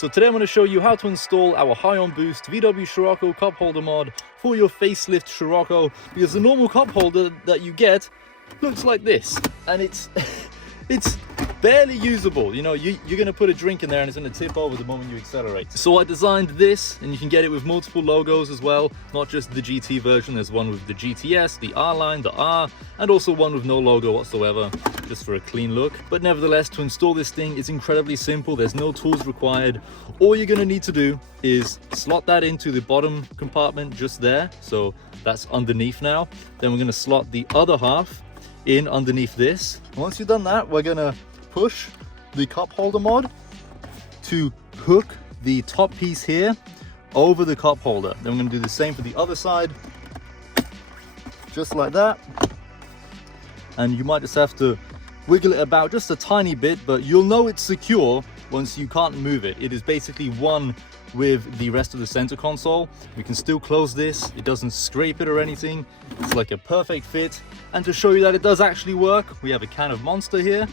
So today I'm going to show you how to install our High on Boost VW Scirocco cup holder mod for your facelift Scirocco, because the normal cup holder that you get looks like this, and it's barely usable. You know, you're going to put a drink in there and it's going to tip over the moment you accelerate. So I designed this, and you can get it with multiple logos as well, not just the GT version. There's one with the GTS, the R-Line, the R, and also one with no logo whatsoever, just for a clean look. But nevertheless, to install this thing, it's incredibly simple. There's no tools required. All you're going to need to do is slot that into the bottom compartment just there. So that's underneath now. Then we're going to slot the other half in underneath this. Once you've done that, we're going to push the cup holder mod to hook the top piece here over the cup holder. Then we're going to do the same for the other side, just like that. And you might just have to wiggle it about just a tiny bit, but you'll know it's secure once you can't move it. It is basically one with the rest of the center console. We can still close this. It doesn't scrape it or anything. It's like a perfect fit. And to show you that it does actually work, we have a can of Monster here.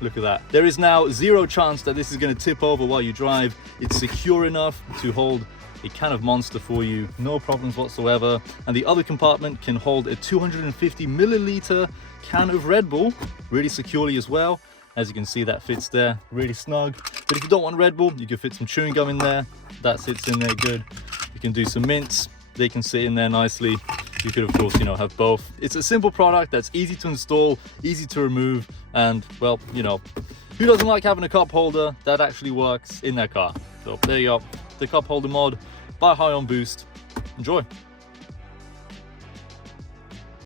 Look at that. There is now zero chance that this is going to tip over while you drive. It's secure enough to hold a can of Monster for you, no problems whatsoever. And the other compartment can hold a 250 milliliter can of Red Bull really securely as well. As you can see, that fits there really snug. But if you don't want Red Bull, you can fit some chewing gum in there. That sits in there good. You can do some mints. They can sit in there nicely. You could, of course, you know, have both. It's a simple product that's easy to install, easy to remove, and, well, you know, who doesn't like having a cup holder that actually works in their car? So there you go, the cup holder mod by High on Boost. Enjoy.